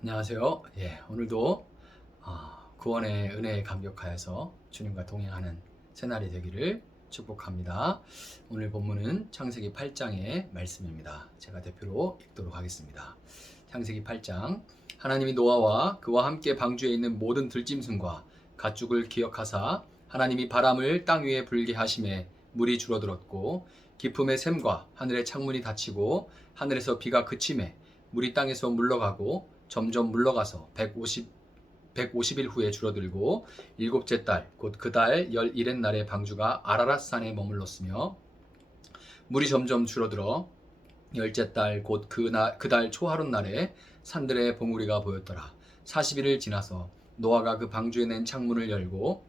안녕하세요. 오늘도 구원의 은혜에 감격하여서 주님과 동행하는 새날이 되기를 축복합니다. 오늘 본문은 창세기 8장의 말씀입니다. 제가 대표로 읽도록 하겠습니다. 창세기 8장. 하나님이 노아와 그와 함께 방주에 있는 모든 들짐승과 가축을 기억하사 하나님이 바람을 땅 위에 불게 하심에 물이 줄어들었고 깊음의 샘과 하늘의 창문이 닫히고 하늘에서 비가 그침에 물이 땅에서 물러가고 점점 물러가서 150일 후에 줄어들고 일곱째 달 곧 그 달 11의 날에 방주가 아라랏산에 머물렀으며 물이 점점 줄어들어 열째 달 곧 그 달 초하룻 날에 산들의 봉우리가 보였더라. 40일을 지나서 노아가 그 방주에 낸 창문을 열고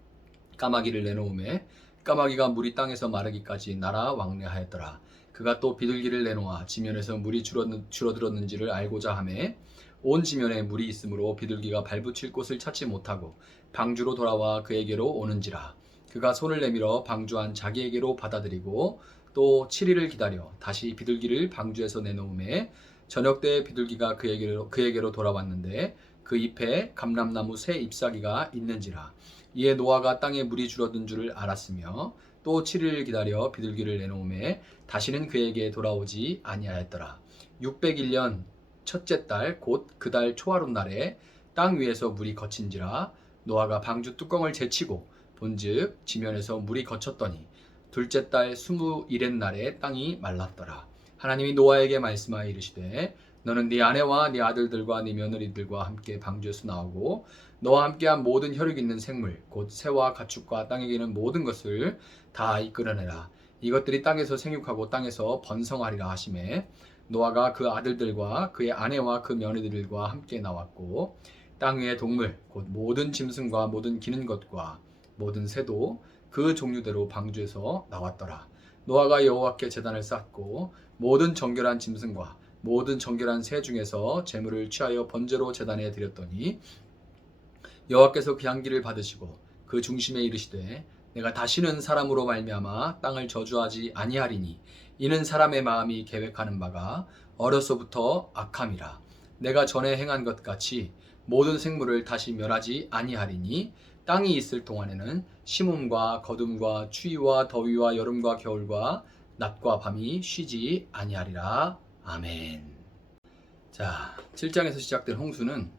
까마귀를 내놓음에 까마귀가 물이 땅에서 마르기까지 날아 왕래하였더라. 그가 또 비둘기를 내놓아 지면에서 물이 줄어들었는지를 알고자 하매 온 지면에 물이 있으므로 비둘기가 발붙일 곳을 찾지 못하고 방주로 돌아와 그에게로 오는지라. 그가 손을 내밀어 방주 안 자기에게로 받아들이고 또 7일을 기다려 다시 비둘기를 방주에서 내놓음에 저녁 때 비둘기가 그에게로 돌아왔는데 그 잎에 감람나무 새 잎사귀가 있는지라. 이에 노아가 땅에 물이 줄어든 줄을 알았으며 또 7일을 기다려 비둘기를 내놓음에 다시는 그에게 돌아오지 아니하였더라. 601년 첫째 달 곧 그 달 초하룻 날에 땅 위에서 물이 거친지라. 노아가 방주 뚜껑을 제치고 본즉 지면에서 물이 거쳤더니 둘째 달 21의 날에 땅이 말랐더라. 하나님이 노아에게 말씀하여 이르시되 너는 네 아내와 네 아들들과 네 며느리들과 함께 방주에서 나오고 너와 함께한 모든 혈육 있는 생물 곧 새와 가축과 땅에 기는 모든 것을 다 이끌어내라. 이것들이 땅에서 생육하고 땅에서 번성하리라 하시매 노아가 그 아들들과 그의 아내와 그 며느리들과 함께 나왔고 땅 위의 동물 곧 모든 짐승과 모든 기는 것과 모든 새도 그 종류대로 방주에서 나왔더라. 노아가 여호와께 제단을 쌓고 모든 정결한 짐승과 모든 정결한 새 중에서 제물을 취하여 번제로 제단에 드렸더니 여호와께서 그 향기를 받으시고 그 중심에 이르시되 내가 다시는 사람으로 말미암아 땅을 저주하지 아니하리니 이는 사람의 마음이 계획하는 바가 어려서부터 악함이라. 내가 전에 행한 것 같이 모든 생물을 다시 멸하지 아니하리니 땅이 있을 동안에는 심음과 거둠과 추위와 더위와 여름과 겨울과 낮과 밤이 쉬지 아니하리라. 아멘. 자, 7장에서 시작된 홍수는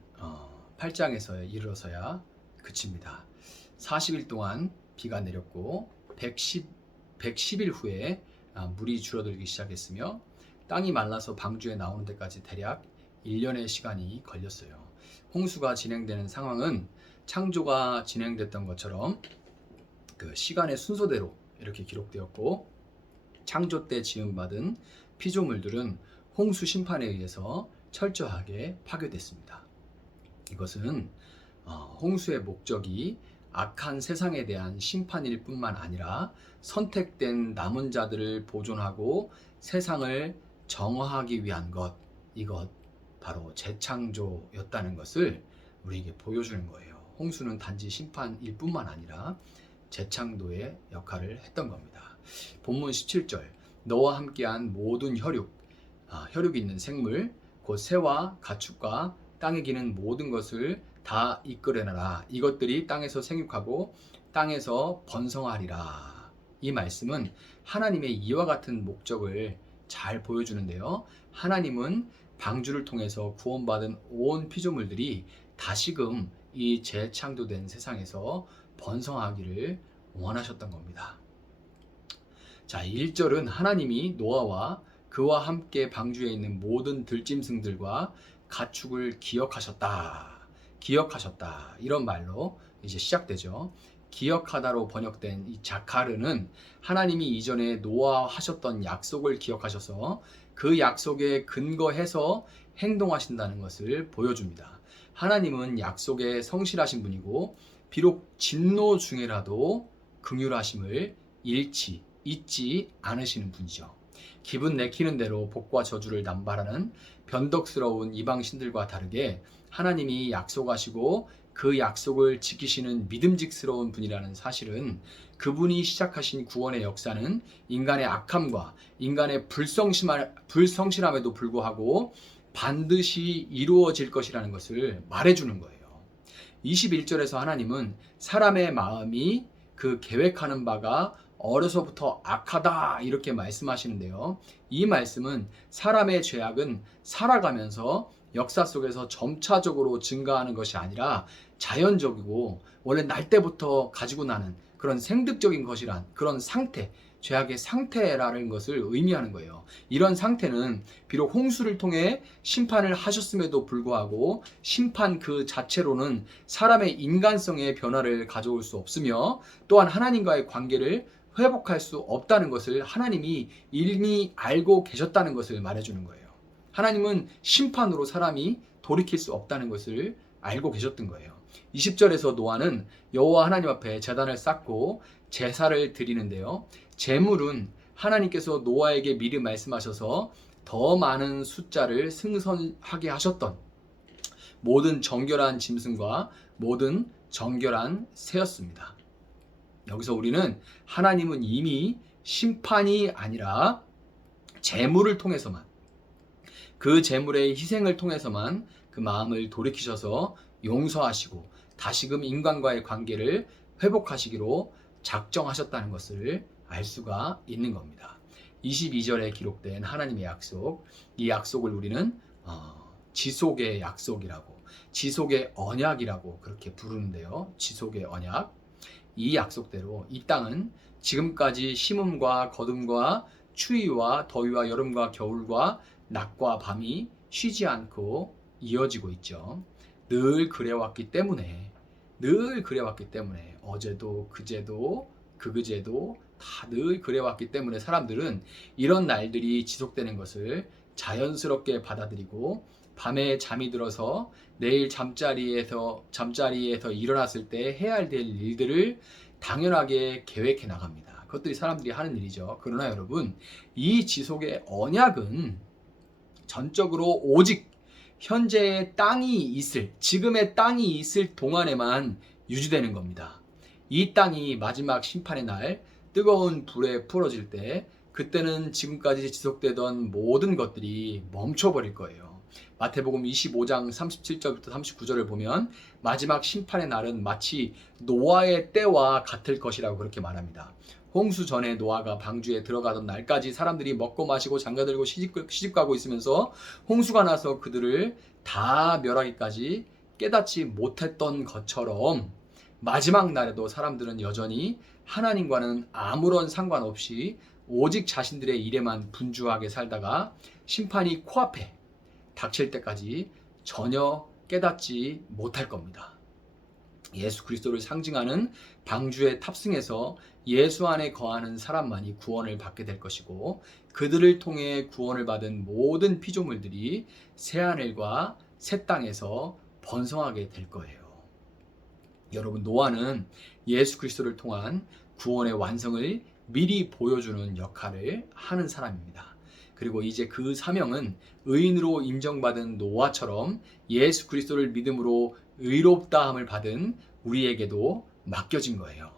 8장에서 이르러서야 그칩니다. 40일 동안 비가 내렸고 110일 후에 물이 줄어들기 시작했으며 땅이 말라서 방주에 나오는 데까지 대략 1년의 시간이 걸렸어요. 홍수가 진행되는 상황은 창조가 진행됐던 것처럼 그 시간의 순서대로 이렇게 기록되었고 창조 때 지음받은 피조물들은 홍수 심판에 의해서 철저하게 파괴됐습니다. 이것은 홍수의 목적이 악한 세상에 대한 심판일 뿐만 아니라 선택된 남은 자들을 보존하고 세상을 정화하기 위한 이것 바로 재창조였다는 것을 우리에게 보여주는 거예요. 홍수는 단지 심판일 뿐만 아니라 재창조의 역할을 했던 겁니다. 본문 17절 너와 함께한 모든 혈육 있는 생물 곧 새와 가축과 땅에 기는 모든 것을 다 이끌어내라. 이것들이 땅에서 생육하고 땅에서 번성하리라. 이 말씀은 하나님의 이와 같은 목적을 잘 보여주는데요. 하나님은 방주를 통해서 구원받은 온 피조물들이 다시금 이 재창조된 세상에서 번성하기를 원하셨던 겁니다. 자, 1절은 하나님이 노아와 그와 함께 방주에 있는 모든 들짐승들과 가축을 기억하셨다. 이런 말로 이제 시작되죠. 기억하다로 번역된 이 자카르는 하나님이 이전에 노아와 하셨던 약속을 기억하셔서 그 약속에 근거해서 행동하신다는 것을 보여줍니다. 하나님은 약속에 성실하신 분이고 비록 진노 중에라도 긍휼하심을 잊지 않으시는 분이죠. 기분 내키는 대로 복과 저주를 남발하는 변덕스러운 이방 신들과 다르게 하나님이 약속하시고 그 약속을 지키시는 믿음직스러운 분이라는 사실은 그분이 시작하신 구원의 역사는 인간의 악함과 인간의 불성실함에도 불구하고 반드시 이루어질 것이라는 것을 말해주는 거예요. 21절에서 하나님은 사람의 마음이 그 계획하는 바가 어려서부터 악하다 이렇게 말씀하시는데요. 이 말씀은 사람의 죄악은 살아가면서 역사 속에서 점차적으로 증가하는 것이 아니라 자연적이고 원래 날 때부터 가지고 나는 그런 생득적인 것이란 그런 상태, 죄악의 상태라는 것을 의미하는 거예요. 이런 상태는 비록 홍수를 통해 심판을 하셨음에도 불구하고 심판 그 자체로는 사람의 인간성의 변화를 가져올 수 없으며 또한 하나님과의 관계를 회복할 수 없다는 것을 하나님이 이미 알고 계셨다는 것을 말해주는 거예요. 하나님은 심판으로 사람이 돌이킬 수 없다는 것을 알고 계셨던 거예요. 20절에서 노아는 여호와 하나님 앞에 제단을 쌓고 제사를 드리는데요. 제물은 하나님께서 노아에게 미리 말씀하셔서 더 많은 숫자를 승선하게 하셨던 모든 정결한 짐승과 모든 정결한 새였습니다. 여기서 우리는 하나님은 이미 심판이 아니라 제물을 통해서만 그 제물의 희생을 통해서만 그 마음을 돌이키셔서 용서하시고 다시금 인간과의 관계를 회복하시기로 작정하셨다는 것을 알 수가 있는 겁니다. 22절에 기록된 하나님의 약속, 이 약속을 우리는 지속의 약속이라고, 지속의 언약이라고 그렇게 부르는데요. 지속의 언약. 이 약속대로 이 땅은 지금까지 심음과 거둠과 추위와 더위와 여름과 겨울과 낮과 밤이 쉬지 않고 이어지고 있죠. 늘 그래왔기 때문에 어제도 그제도 그그제도 다 늘 그래왔기 때문에 사람들은 이런 날들이 지속되는 것을 자연스럽게 받아들이고 밤에 잠이 들어서 내일 잠자리에서 일어났을 때 해야 될 일들을 당연하게 계획해 나갑니다. 그것들이 사람들이 하는 일이죠. 그러나 여러분, 이 지속의 언약은 전적으로 오직 현재의 지금의 땅이 있을 동안에만 유지되는 겁니다. 이 땅이 마지막 심판의 날 뜨거운 불에 풀어질 때 그때는 지금까지 지속되던 모든 것들이 멈춰버릴 거예요. 마태복음 25장 37절부터 39절을 보면 마지막 심판의 날은 마치 노아의 때와 같을 것이라고 그렇게 말합니다. 홍수 전에 노아가 방주에 들어가던 날까지 사람들이 먹고 마시고 장가들고 시집가고 있으면서 홍수가 나서 그들을 다 멸하기까지 깨닫지 못했던 것처럼 마지막 날에도 사람들은 여전히 하나님과는 아무런 상관없이 오직 자신들의 일에만 분주하게 살다가 심판이 코앞에 닥칠 때까지 전혀 깨닫지 못할 겁니다. 예수 그리스도를 상징하는 방주에 탑승해서 예수 안에 거하는 사람만이 구원을 받게 될 것이고 그들을 통해 구원을 받은 모든 피조물들이 새하늘과 새 땅에서 번성하게 될 거예요. 여러분, 노아는 예수 그리스도를 통한 구원의 완성을 미리 보여주는 역할을 하는 사람입니다. 그리고 이제 그 사명은 의인으로 인정받은 노아처럼 예수 그리스도를 믿음으로 의롭다함을 받은 우리에게도 맡겨진 거예요.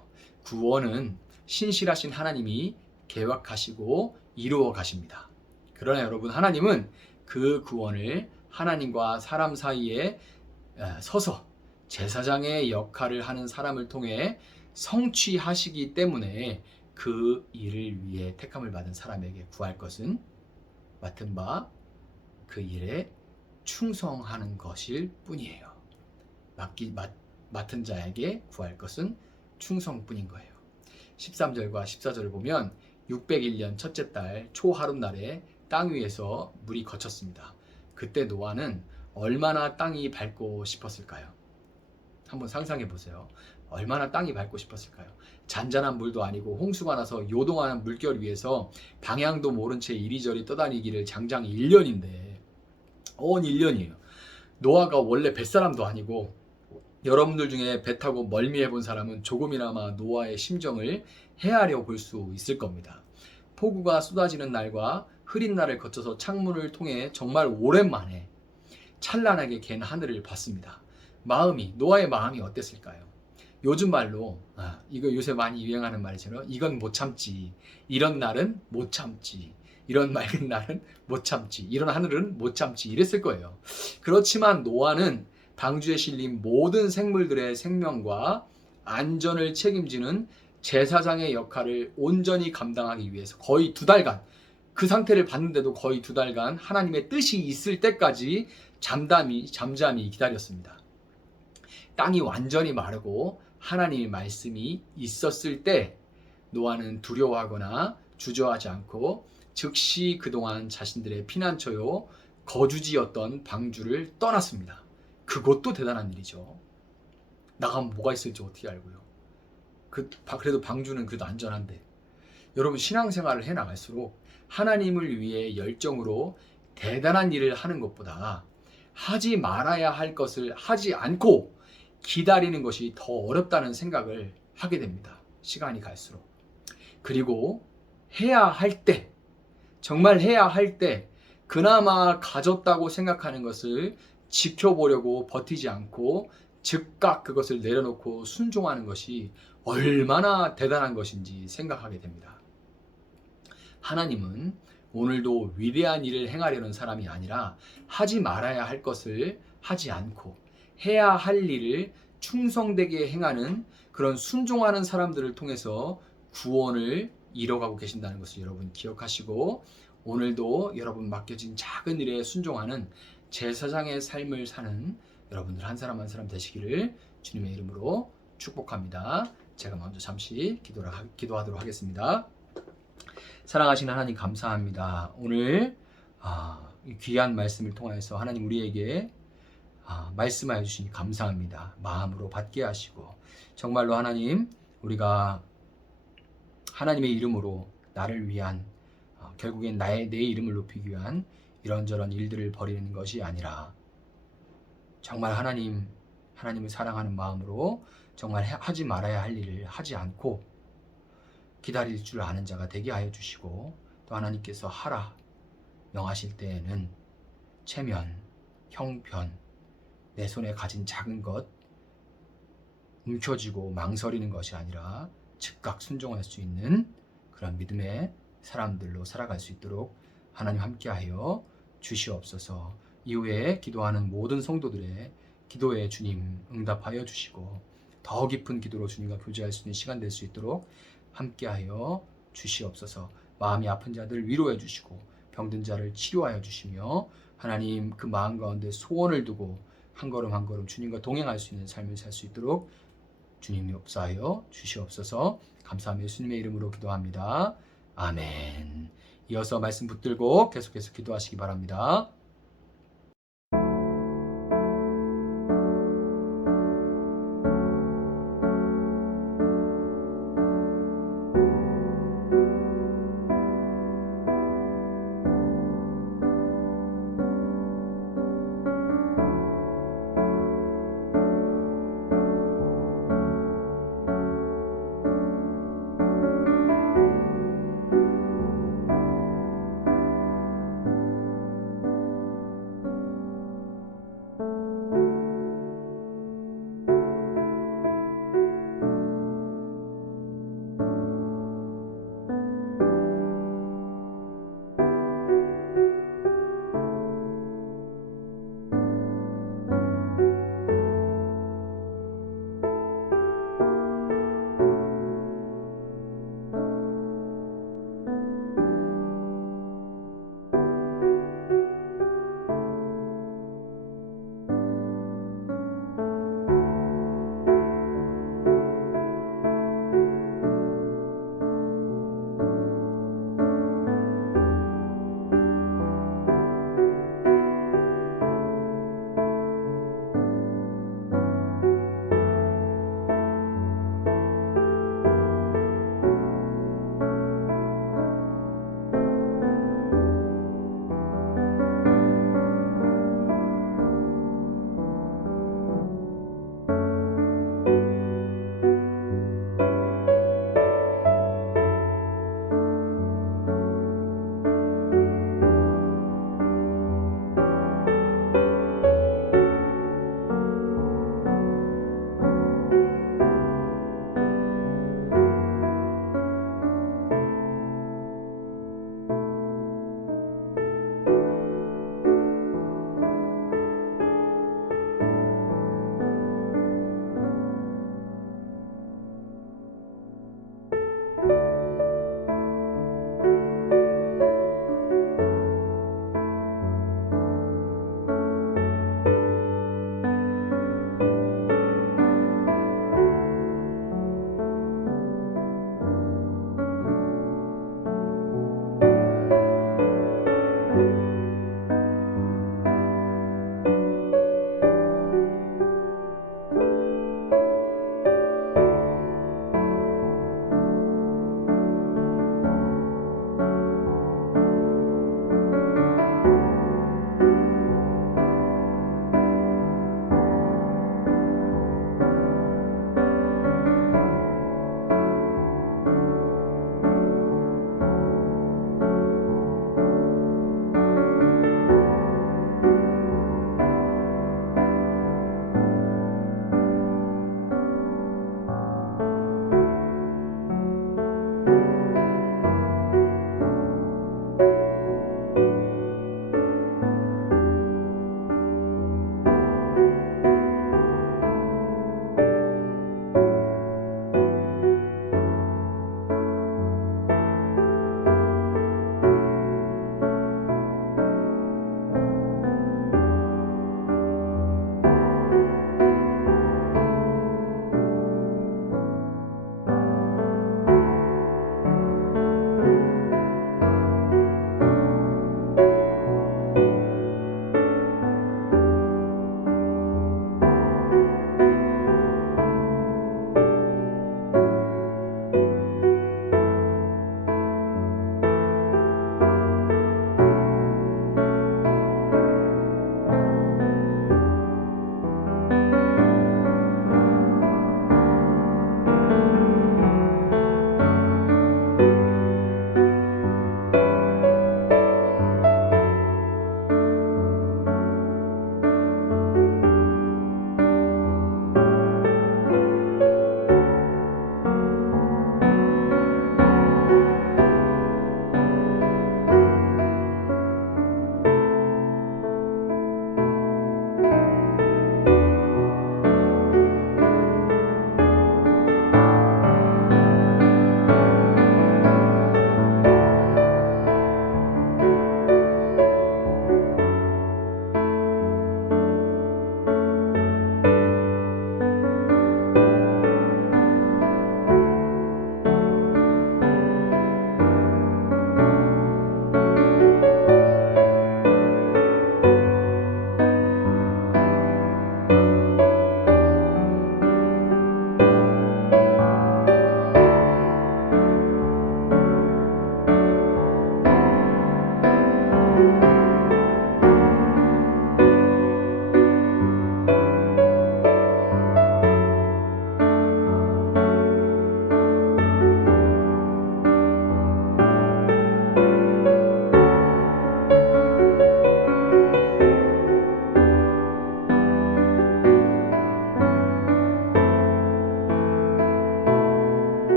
구원은 신실하신 하나님이 계획하시고 이루어 가십니다. 그러나 여러분, 하나님은 그 구원을 하나님과 사람 사이에 서서 제사장의 역할을 하는 사람을 통해 성취하시기 때문에 그 일을 위해 택함을 받은 사람에게 구할 것은 맡은 바 그 일에 충성하는 것일 뿐이에요. 맡은 자에게 구할 것은 충성뿐인 거예요. 13절과 14절을 보면 601년 첫째 달 초하룻날에 땅 위에서 물이 거쳤습니다. 그때 노아는 얼마나 땅이 밝고 싶었을까요? 한번 상상해 보세요. 얼마나 땅이 밝고 싶었을까요? 잔잔한 물도 아니고 홍수가 나서 요동하는 물결 위에서 방향도 모른 채 이리저리 떠다니기를 장장 1년인데 온 1년이에요. 노아가 원래 뱃사람도 아니고 여러분들 중에 배 타고 멀미해 본 사람은 조금이나마 노아의 심정을 헤아려 볼 수 있을 겁니다. 폭우가 쏟아지는 날과 흐린 날을 거쳐서 창문을 통해 정말 오랜만에 찬란하게 갠 하늘을 봤습니다. 노아의 마음이 어땠을까요? 요즘 말로 이거 요새 많이 유행하는 말이잖아요. 이건 못 참지. 이런 날은 못 참지. 이런 맑은 날은 못 참지. 이런 하늘은 못 참지. 이랬을 거예요. 그렇지만 노아는 방주에 실린 모든 생물들의 생명과 안전을 책임지는 제사장의 역할을 온전히 감당하기 위해서 거의 2달간, 그 상태를 봤는데도 거의 2달간 하나님의 뜻이 있을 때까지 잠잠히 기다렸습니다. 땅이 완전히 마르고 하나님의 말씀이 있었을 때 노아는 두려워하거나 주저하지 않고 즉시 그동안 자신들의 피난처요 거주지였던 방주를 떠났습니다. 그것도 대단한 일이죠. 나가면 뭐가 있을지 어떻게 알고요. 그래도 방주는 그래도 안전한데. 여러분, 신앙생활을 해나갈수록 하나님을 위해 열정으로 대단한 일을 하는 것보다 하지 말아야 할 것을 하지 않고 기다리는 것이 더 어렵다는 생각을 하게 됩니다. 시간이 갈수록. 그리고 해야 할 때, 정말 해야 할 때 그나마 가졌다고 생각하는 것을 지켜보려고 버티지 않고 즉각 그것을 내려놓고 순종하는 것이 얼마나 대단한 것인지 생각하게 됩니다. 하나님은 오늘도 위대한 일을 행하려는 사람이 아니라 하지 말아야 할 것을 하지 않고 해야 할 일을 충성되게 행하는 그런 순종하는 사람들을 통해서 구원을 이뤄가고 계신다는 것을 여러분 기억하시고, 오늘도 여러분 맡겨진 작은 일에 순종하는 제사장의 삶을 사는 여러분들 한 사람 한 사람 되시기를 주님의 이름으로 축복합니다. 제가 먼저 잠시 기도하도록 하겠습니다. 사랑하시는 하나님, 감사합니다. 오늘 이 귀한 말씀을 통하여서 하나님 우리에게 말씀하여 주시니 감사합니다. 마음으로 받게 하시고, 정말로 하나님, 우리가 하나님의 이름으로 나를 위한 결국엔 내 이름을 높이기 위한 이런저런 일들을 벌이는 것이 아니라 정말 하나님을 사랑하는 마음으로 정말 하지 말아야 할 일을 하지 않고 기다릴 줄 아는 자가 되게 하여 주시고, 또 하나님께서 하라 명하실 때에는 체면, 형편, 내 손에 가진 작은 것 움켜쥐고 망설이는 것이 아니라 즉각 순종할 수 있는 그런 믿음의 사람들로 살아갈 수 있도록 하나님 함께하여 주시옵소서. 이후에 기도하는 모든 성도들의 기도에 주님 응답하여 주시고 더 깊은 기도로 주님과 교제할 수 있는 시간 될 수 있도록 함께하여 주시옵소서. 마음이 아픈 자들 위로해 주시고 병든 자를 치료하여 주시며, 하나님 그 마음 가운데 소원을 두고 한 걸음 한 걸음 주님과 동행할 수 있는 삶을 살 수 있도록 주님이 역사하여 주시옵소서. 감사하며 예수님의 이름으로 기도합니다. 아멘. 이어서 말씀 붙들고 계속해서 기도하시기 바랍니다.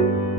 주